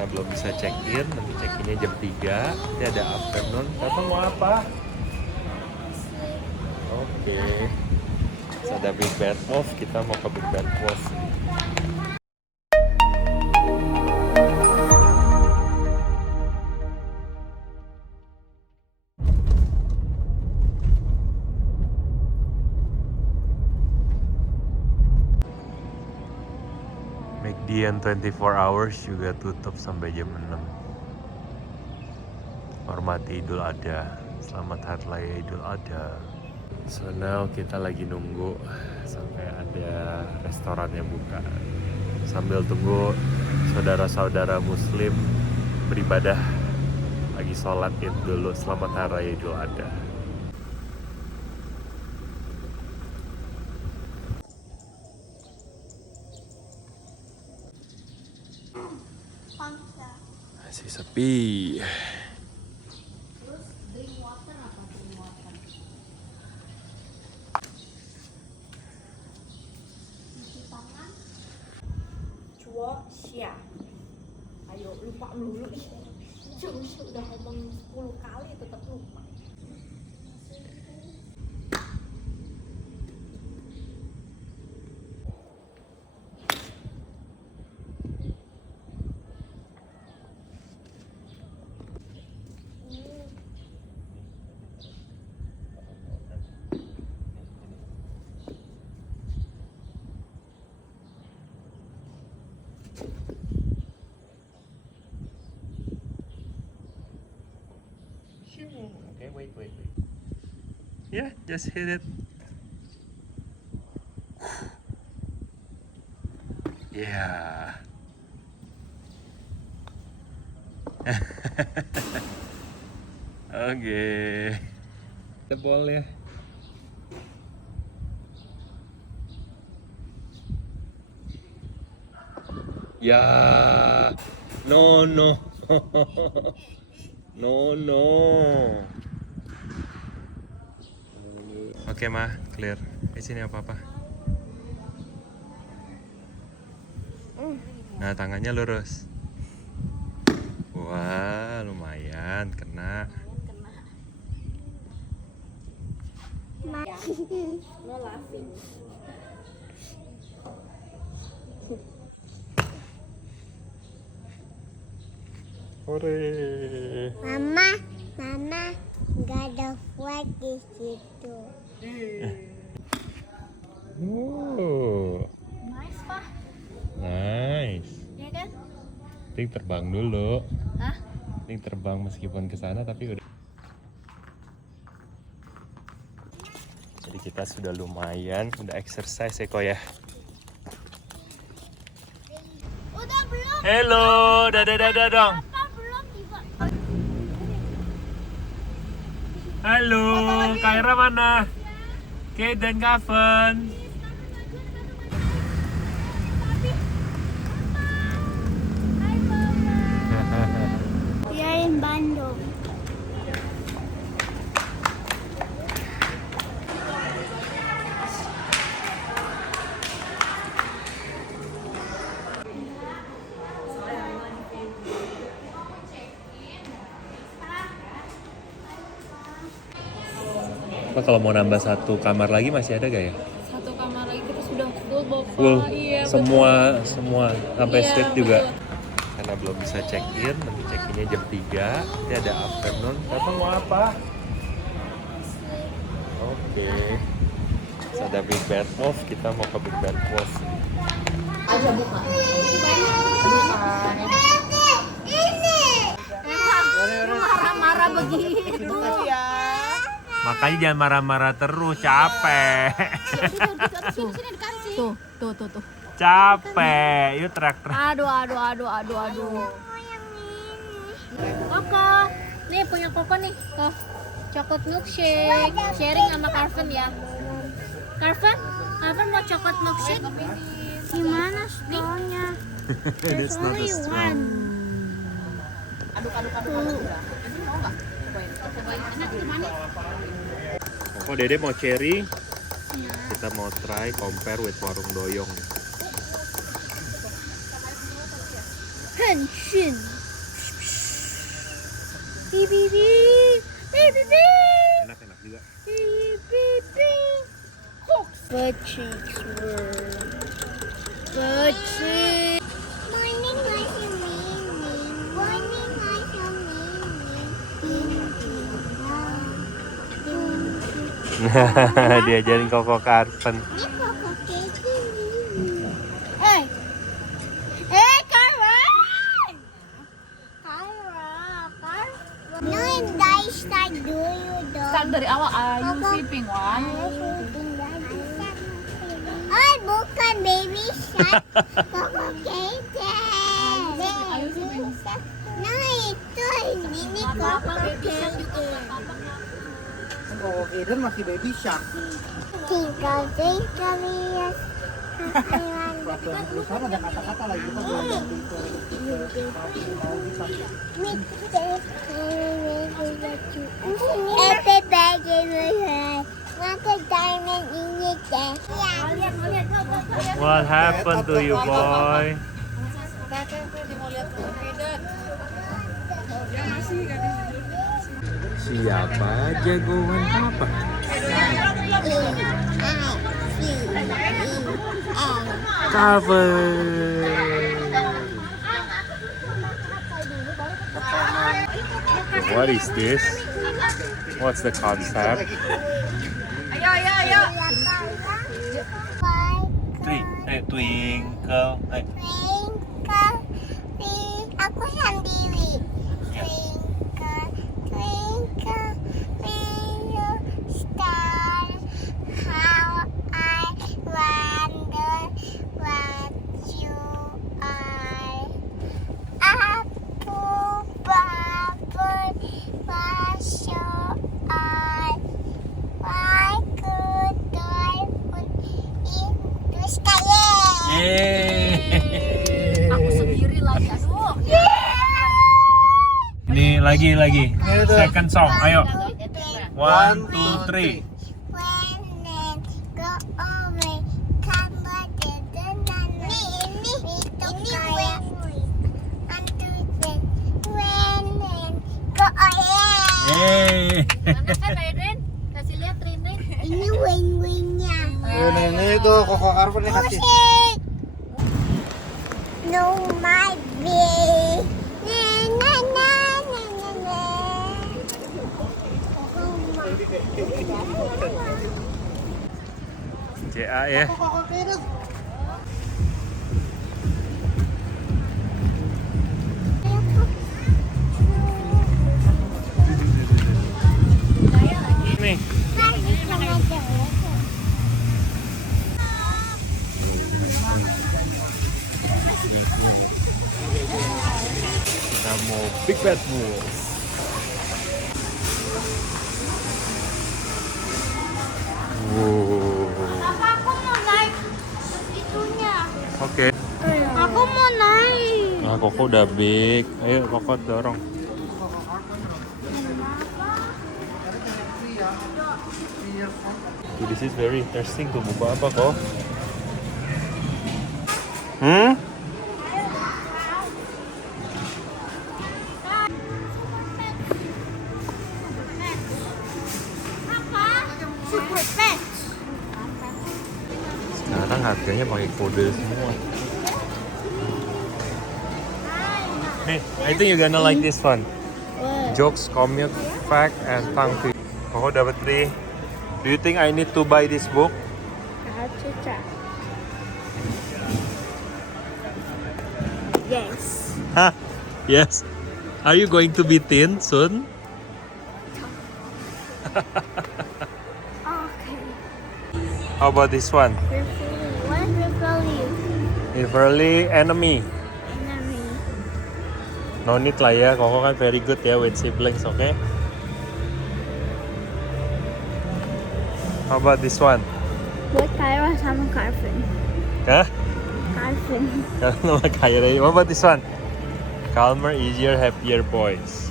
karena belum bisa check-in, nanti check-innya jam 3. Nanti ada afternoon. Bapak mau apa? Oke. Terus ada Big Bad Wolf, kita mau ke Big Bad Wolf. McD yang 24 hours juga tutup sampai jam 6. Hormati Idul Adha. Selamat Hari Raya Idul Adha. So now kita lagi nunggu sampai ada restoran yang buka. Sambil tunggu saudara-saudara Muslim beribadah, lagi sholat Id dulu. Selamat Hari Raya Idul Adha. Masih sepi. Terus drink water apa? Drink water. Cuci tangan. Cuo xia. Ayo lupa dulu. Cuci udah ngomong 10 kali tetap lupa. Okay, wait. Yeah, just hit it. Yeah. Oke. Tebol ya. Ya. No. No. Oke, Ma, clear. Di sini apa-apa. Nah, tangannya lurus. Wah, lumayan kena. No laughing. Hore. Mama, nggak ada flag di situ. Nice, Pak. Nice. Ya kan? Ting terbang dulu. Hah? Ting terbang meskipun ke sana tapi udah. Jadi kita sudah lumayan, udah exercise ya kok ya. Udah belum? Hello, dadah dong. Apa belum juga? Halo, Kaira mana? Kate dan Kaven. Biarin Bandung. Apa kalau mau nambah satu kamar lagi masih ada gak ya? Satu kamar lagi kita sudah full, Bapak. Full, Iya, semua sampai Iya, suite juga. betul. Karena belum bisa check-in, nanti check-innya jam 3. Nanti ada afternoon. Bapak mau apa? Oke. Terus ada Big Bad Wolf, kita mau ke Big Bad Wolf. Aja buka. Marah-marah begitu ya. Makanya jangan marah-marah terus, capek. Tuh. Capek. Yuk teriak-teriak. Aduh. Koko, nih punya Koko nih. Kok coklat milkshake. Sharing sama Carven ya. Carven mau coklat milkshake? Gimana stolnya? That's not a straw. Aduk. Ini mau nggak? Cobain. Enak itu manis. Oh, Dede mau cherry. Kita mau try compare with warung doyong. 迅。哔哔哔，哔哔哔， Enak juga. 哔哔哔。Bird cheeks were. Bird cheeks. Morning, nice and meaning. Morning, nice and meaning. Diajarin Koko Carven. Ini koko keju. Hey, hey, Carmen. No, and I start do you do. Start dari awal. Are you sleeping one? Ay, bukan baby shark. Koko keju. No, itu ini koko keju. Koko Eden masih baby shark. Tinggal yes. Waktu yang perusahaan ada kata-kata lagi kita belum ganti ke mau bisa. Happy birthday, Muhammad. Maka diamond ini deh. What happened to you, boy? Siapa jagoan apa? Cover. What is this? What's the concept? Twinkle. Aku sendiri. Twinkle, little star, how I wonder what you are. Aku bubble was so odd. Why could I put in the sky? Aku sendiri lagi. Aduh. Ini lagi. Second song. Ayo. 1, 2, 3. When men go away, come back again. Ini kayak when men go away. Yeay. Mana kan Rin? Kasih lihat Rin. Ini win-winnya. Ini itu Koko Carven yang kasih. Musik. No my baby. Na na na na na. CA ya. Koko Eden. Nih. Kita mau Big Bad Wolf. Wow. Aku mau naik itunya. Oke. Aku mau naik. Nah, Koko udah big. Ayo Koko dorong. Dude, this is very interesting tuh. Buku apa kok? Super pet. Sekarang harganya pakai kode semua. Hey, I think you're gonna like this one. Jokes, commute, fact, and tongue twister. Koko dapat 3. Do you think I need to buy this book? Yes. Huh? Yes. Are you going to be thin soon? Okay. How about this one? What refill you? Everly enemy. Enemy. No need lah ya, Koko kan very good ya with siblings, okay? How about this one? Buat Kyra sama Carven. Hah? Carven. Kalau nama kaya tadi. What about this one? Calmer, easier, happier boys.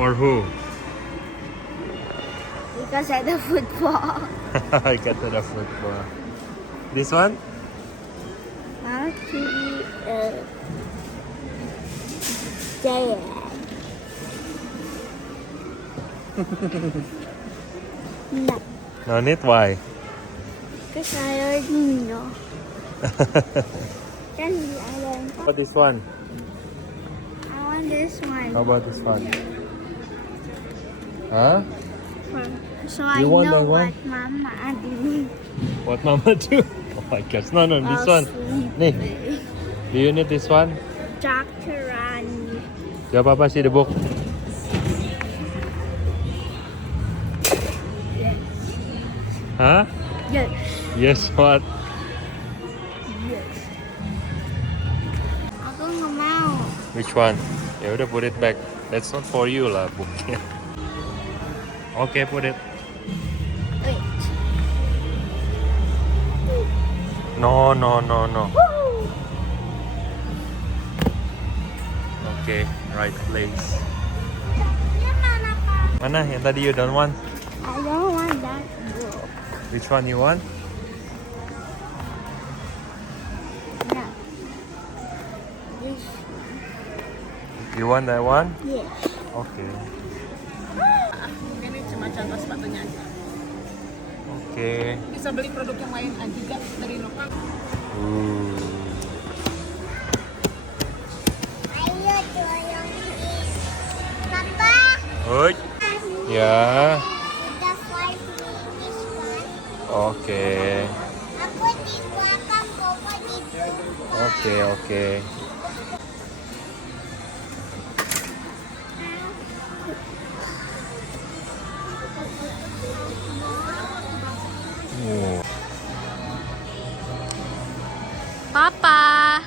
For who? Because I the football. I got to the football. This one? want to eat giant. No, No need, why? because I already know. Then I don't. How about this one? I want this one. How about this one? Huh? So I You want know that one? what Mama did. What mama do? Oh my gosh, no, this I'll one. sleep. Nih, do you need this one? Dr. Rani. Gak apa-apa sih, the book. Yes. Hah? Yes. Yes, what? Yes. Aku nggak mau. Which one? Ya udah, put it back. That's not for you lah, booknya. Okay, put it. Wait. No. Woo! Okay, right place. Yang mana, Pak? Mana yang tadi you don't want? I don't want that book. Which one you want? No. This. You want that one? Yes. Okay. Ini cuma contoh sepatunya aja. Okay. Bisa beli produk yang lain juga dari lokal. Ayo tolong Papa. Oi. Ya. Udah 5 minutes kan? Okay. Aku di belakang, Papa di depan. Okay. Oh. Papa.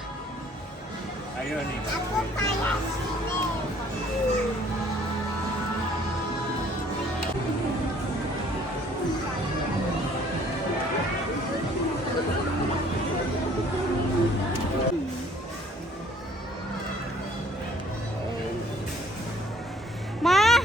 Ayo nih. Aku kayak sini. Ma.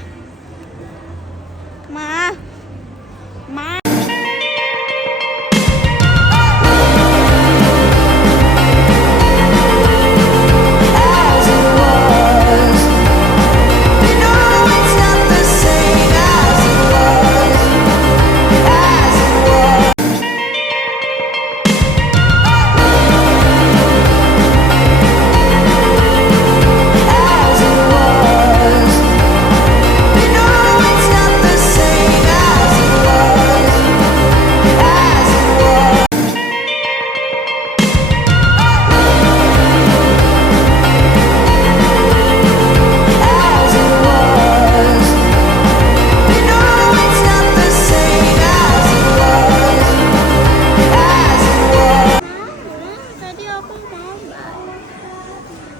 Tadi aku gambar.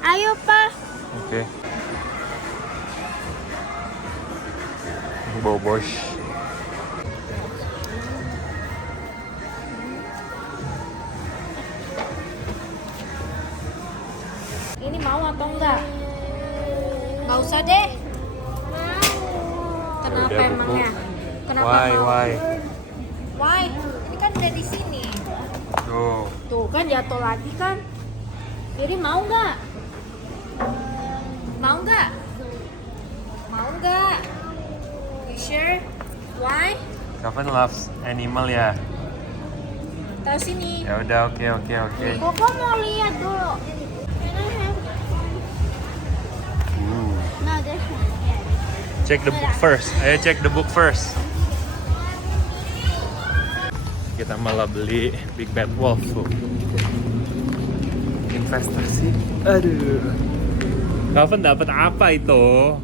Ayo, Pa. Okay. Bobos. Ini mau atau enggak? Nggak usah deh. Kenapa Udah, Bu. emangnya? Kenapa Why? mau? Why? Why? Ini kan udah di sini. Tuh. Tuh kan jatuh lagi kan. Jadi mau nggak? Mau nggak? Mau nggak? You sure? Why? Kapan loves animal ya? Tahu sini. Ya udah, oke. Koko mau lihat dulu. No, this one. Check the book first. Ayo check the book first. Kita malah beli Big Bad Wolf tuh. Investasi. Aduh. Kapan dapat apa itu?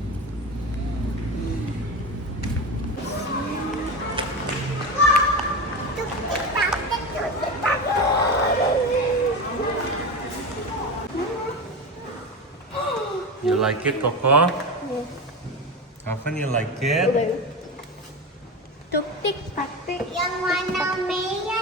You like it, Koko? Kapan you like it? Tuk tik tak tik. Yang warna merah